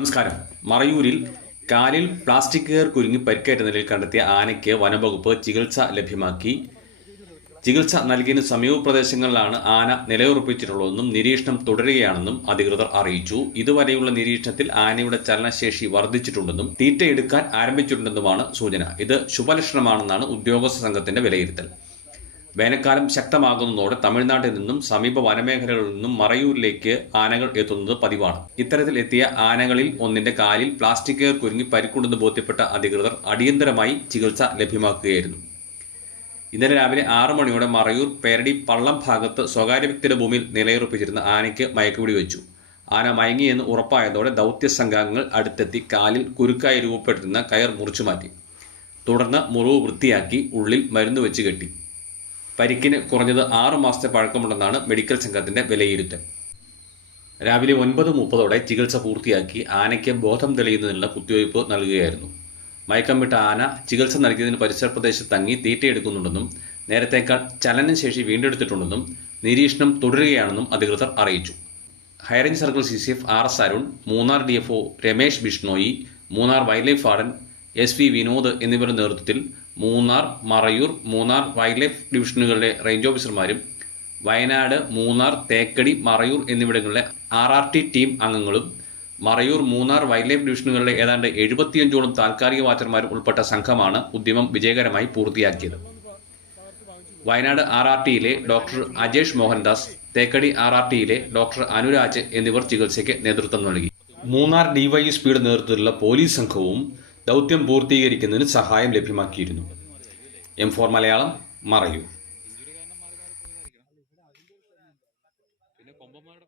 നമസ്കാരം. മറയൂരിൽ കാലിൽ plastic care കുരുങ്ങി പരിക്കേറ്റ നിലയിൽ കണ്ടെത്തിയ ആനയ്ക്ക് വനംവകുപ്പ് ചികിത്സ ലഭ്യമാക്കി. ചികിത്സ നൽകിയതിന് സമീപ പ്രദേശങ്ങളിലാണ് ആന നിലയുറപ്പിച്ചിട്ടുള്ളതെന്നും നിരീക്ഷണം തുടരുകയാണെന്നും അധികൃതർ അറിയിച്ചു. ഇതുവരെയുള്ള നിരീക്ഷണത്തിൽ ആനയുടെ ചലനശേഷി വർദ്ധിച്ചിട്ടുണ്ടെന്നും തീറ്റയെടുക്കാൻ ആരംഭിച്ചിട്ടുണ്ടെന്നുമാണ് സൂചന. ഇത് ശുഭലക്ഷണമാണെന്നാണ് ഉദ്യോഗസ്ഥ സംഘത്തിന്റെ വിലയിരുത്തൽ. വേനൽക്കാലം ശക്തമാകുന്നതോടെ തമിഴ്നാട്ടിൽ നിന്നും സമീപ വനമേഖലകളിൽ നിന്നും മറയൂരിലേക്ക് ആനകൾ എത്തുന്നത് പതിവാണ്. ഇത്തരത്തിൽ എത്തിയ ആനകളിൽ ഒന്നിന്റെ കാലിൽ പ്ലാസ്റ്റിക് കെയർ കുരുങ്ങി പരിക്കുണ്ടെന്ന് ബോധ്യപ്പെട്ട അധികൃതർ അടിയന്തരമായി ചികിത്സ ലഭ്യമാക്കുകയായിരുന്നു. ഇന്നലെ രാവിലെ ആറു മണിയോടെ മറയൂർ പേരടി പള്ളം ഭാഗത്ത് സ്വകാര്യ വ്യക്തിയുടെ ഭൂമിയിൽ നിലയുറപ്പിച്ചിരുന്ന ആനയ്ക്ക് മയക്കുപിടി വെച്ചു. ആന മയങ്ങിയെന്ന് ഉറപ്പായതോടെ ദൗത്യ സംഘാംഗങ്ങൾ അടുത്തെത്തി കാലിൽ കുരുക്കായി രൂപപ്പെട്ടിരുന്ന കയർ മുറിച്ചു മാറ്റി തുടർന്ന് മുറിവ് വൃത്തിയാക്കി ഉള്ളിൽ മരുന്ന് വെച്ച് കെട്ടി. പരിക്കിന് കുറഞ്ഞത് ആറു മാസത്തെ പഴക്കമുണ്ടെന്നാണ് മെഡിക്കൽ സംഘത്തിന്റെ വിലയിരുത്തൽ. രാവിലെ ഒൻപത് മുപ്പതോടെ ചികിത്സ പൂർത്തിയാക്കി ആനയ്ക്ക് ബോധം തെളിയുന്നതിനുള്ള കുത്തിവയ്പ് നൽകുകയായിരുന്നു. മയക്കം വിട്ട ആന ചികിത്സ നൽകിയതിന് പരിസര പ്രദേശത്ത് തങ്ങി തീറ്റയെടുക്കുന്നുണ്ടെന്നും നേരത്തേക്കാൾ ചലനശേഷി വീണ്ടെടുത്തിട്ടുണ്ടെന്നും നിരീക്ഷണം തുടരുകയാണെന്നും അധികൃതർ അറിയിച്ചു. High range circle C C F R S Arun Munnar D F O Ramesh Bishnoi Munnar wildlife warden S V Vinod എന്നിവരുടെ നേതൃത്വത്തിൽ മൂന്നാർ മറയൂർ മൂന്നാർ വൈൽഡ് ലൈഫ് ഡിവിഷനുകളിലെ റേഞ്ച് ഓഫീസർമാരും വയനാട് മൂന്നാർ തേക്കടി മറയൂർ എന്നിവിടങ്ങളിലെ ആർ ആർ ടി ടീം അംഗങ്ങളും മറയൂർ മൂന്നാർ വൈൽഡ് ലൈഫ് ഡിവിഷനുകളിലെ ഏതാണ്ട് എഴുപത്തിയഞ്ചോളം താൽക്കാലിക വാച്ചർമാരും ഉൾപ്പെട്ട സംഘമാണ് ഉദ്യമം വിജയകരമായി പൂർത്തിയാക്കിയത്. Wayanad R R ടിയിലെ doctor Ajesh Mohandas Thekkady R R ടിയിലെ doctor Anuraj എന്നിവർ ചികിത്സയ്ക്ക് നേതൃത്വം നൽകി. മൂന്നാർ ഡിവൈഎസ്പിയുടെ നേതൃത്വത്തിലുള്ള പോലീസ് സംഘവും ദൗത്യം പൂർത്തീകരിക്കുന്നതിന് സഹായം ലഭ്യമാക്കിയിരുന്നു. M four Malayalam Marayoor.